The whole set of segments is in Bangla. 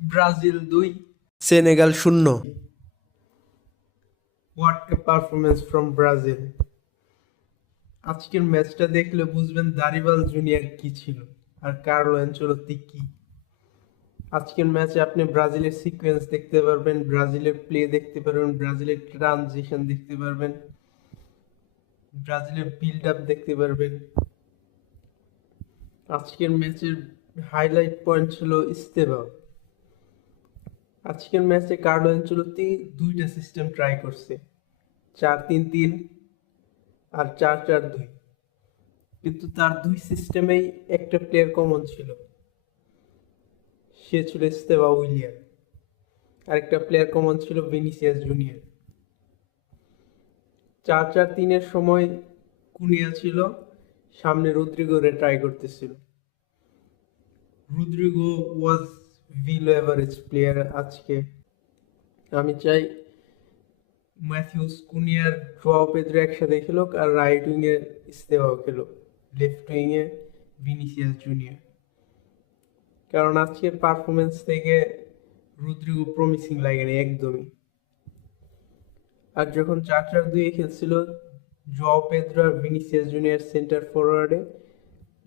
Brazil 2, Senegal 0। What a performance from Brazil. আজকের ম্যাচটা দেখলে বুঝবেন দারিবাল জুনিয়র কি ছিল আর কার্লো অ্যানচেলত্তি কি। আজকের ম্যাচে আপনি ব্রাজিলের সিকোয়েন্স দেখতে পারবেন, ব্রাজিলের প্লে দেখতে পারবেন, ব্রাজিলের ট্রানজিশন দেখতে পারবেন, ব্রাজিলের বিল্ড আপ দেখতে পারবেন। আজকের ম্যাচের হাইলাইট পয়েন্ট ছিল ইস্তেভাও। আজকের ম্যাচে কার্লো অ্যানচেলত্তি দুইটা সিস্টেম ট্রাই করছে, 4-3-3 আর 4-4-2, কিন্তু তার দুই সিস্টেমেই একটা প্লেয়ার কমন ছিল, সে ছিল ইস্তেভাও উইলিয়ান। আরেকটা প্লেয়ার কমন ছিল ভিনিসিয়াস জুনিয়র। 4-4-3-এর সময় কুনিয়া ছিল, সামনে রদ্রিগোরে ট্রাই করতেছিল। রদ্রিগো ওয়াজ বিলো এভারেজ প্লেয়ার আজকে। আমি চাই ম্যাথিউস কুনিয়ার জোয়াও পেদ্রো একসাথে খেলুক আর রাইট উইংয়ে ইস্তেভাও খেলুক, লেফট উইংয়ে ভিনিসিয়াস জুনিয়র। কারণ আজকের পারফরমেন্স থেকে রদ্রিগো প্রমিসিং লাগেনি একদমই। আর যখন 4-4-2 খেলছিল, জোয়াও পেদ্রো আর ভিনিসিয়াস জুনিয়র সেন্টার ফরওয়ার্ডে,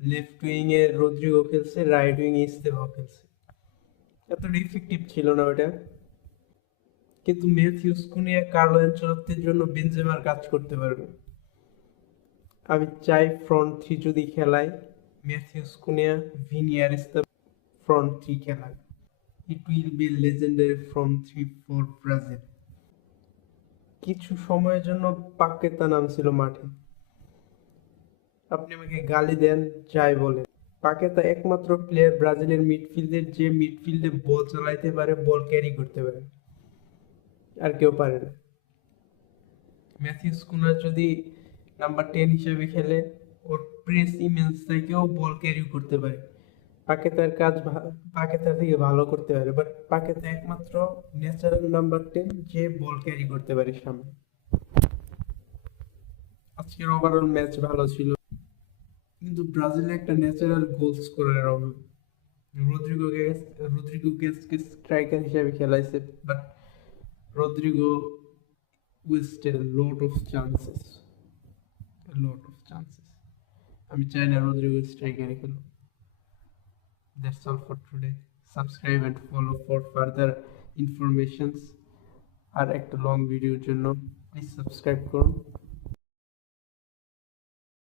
লেফট উইংয়ে রদ্রিগো খেলছে, রাইট উইংয়ে ইস্তেভাও খেলছে। এতটা ইফেক্টিভ ছিল না ওটা। কিন্তু ম্যাথিউস কুনিয়া কার্লো অ্যানচেলত্তির জন্য বেনজেমার কাজ করতে পারবে। আমি চাই ফ্রন্ট থ্রি যদি খেলায়, ম্যাথিউস কুনিয়া, ভিনি আর ইস্তেভাও ফ্রন্ট থ্রি খেলায়। It will be legendary front three for Brazil. কিছু সময়ের জন্য পাকেতা নামছিল মাঠে। আপনি আমাকে গালি দেন, যাই বলেন, পাকেতা একমাত্র প্লেয়ার ব্রাজিলের মিডফিল্ডের যে মিডফিল্ডে বল চালাইতে পারে, বল ক্যারি করতে পারে, আর কেউ পারে না। ম্যাথিউস কুনার যদি নাম্বার 10 হিসেবে খেলে, ওর প্রেস ইমেন্স থেকেও বল ক্যারি করতে পারে। পাকেতার কাজ পাকেতার থেকে ভালো করতে পারে, বাট পাকেতা একমাত্র ন্যাচারাল নাম্বার 10 যে বল ক্যারি করতে পারে সামনে। আজকের ওভারঅল ম্যাচ ভালো ছিল, কিন্তু ব্রাজিলে একটা ন্যাচারাল গোল স্কোরের অভাব। রদ্রিগোকে স্ট্রাইকার হিসেবে খেলাইছে, but Rodrygo wasted a lot of chances. আমি চাই না রদ্রিগো স্ট্রাইকারে খেলুক। That's all for today. Subscribe and follow for further informations আর একটা লং ভিডিওর জন্য প্লিজ সাবস্ক্রাইব করুন।